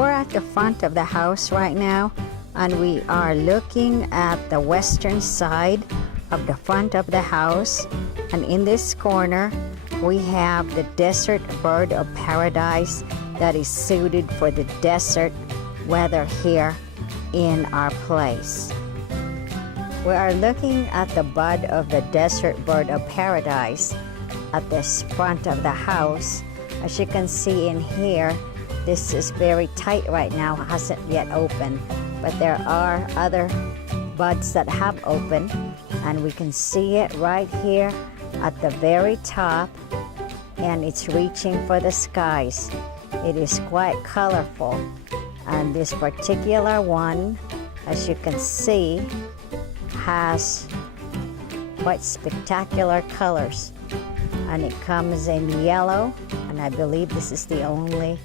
We're at the front of the house right now, and we are looking at the western side of the front of the house. And in this corner, we have the desert bird of paradise that is suited for the desert weather here in our place. We are looking at the bud of the desert bird of paradise at the front of the house. As you can see in here, this is very tight right now, hasn't yet opened, but there are other buds that have opened, and we can see it right here at the very top, and it's reaching for the skies. It is quite colorful, and this particular one, as you can see, has quite spectacular colors, and it comes in yellow, and I believe this is the only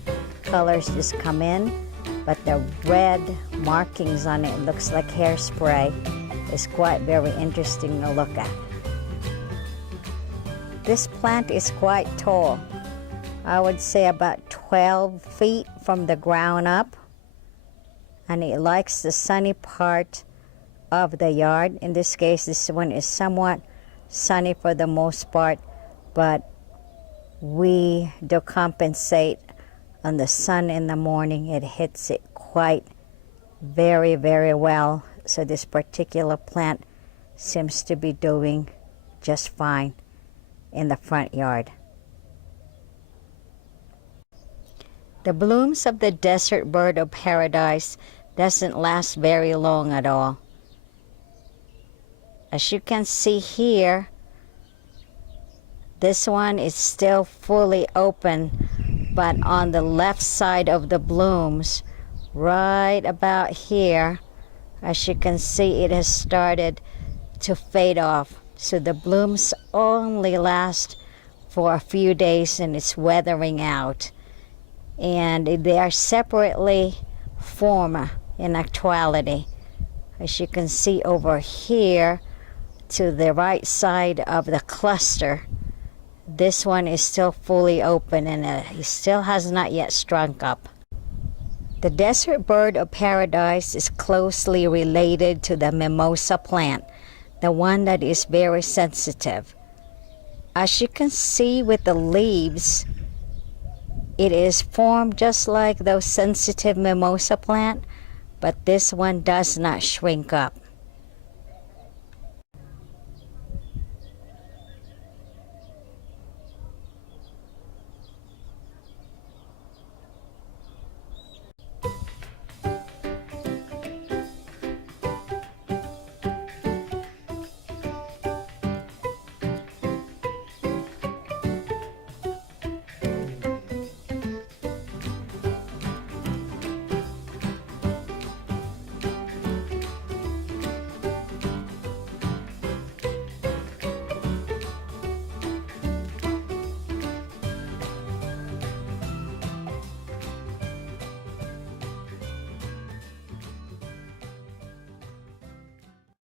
colors just come in, but the red markings on it looks like hairspray. Is quite very interesting to look at. This plant is quite tall. I would say about 12 feet from the ground up, and it likes the sunny part of the yard. In this case, this one is somewhat sunny for the most part, but we do compensate on the sun in the morning. It hits it quite very, very well. So this particular plant seems to be doing just fine in the front yard. The blooms of the desert bird of paradise doesn't last very long at all. As you can see here, this one is still fully open, but on the left side of the blooms, right about here, as you can see, it has started to fade off. So the blooms only last for a few days and it's weathering out. And they are separately formed in actuality. As you can see over here to the right side of the cluster, this one is still fully open, and it still has not yet shrunk up. The desert bird of paradise is closely related to the mimosa plant, the one that is very sensitive. As you can see with the leaves, it is formed just like those sensitive mimosa plant, but this one does not shrink up.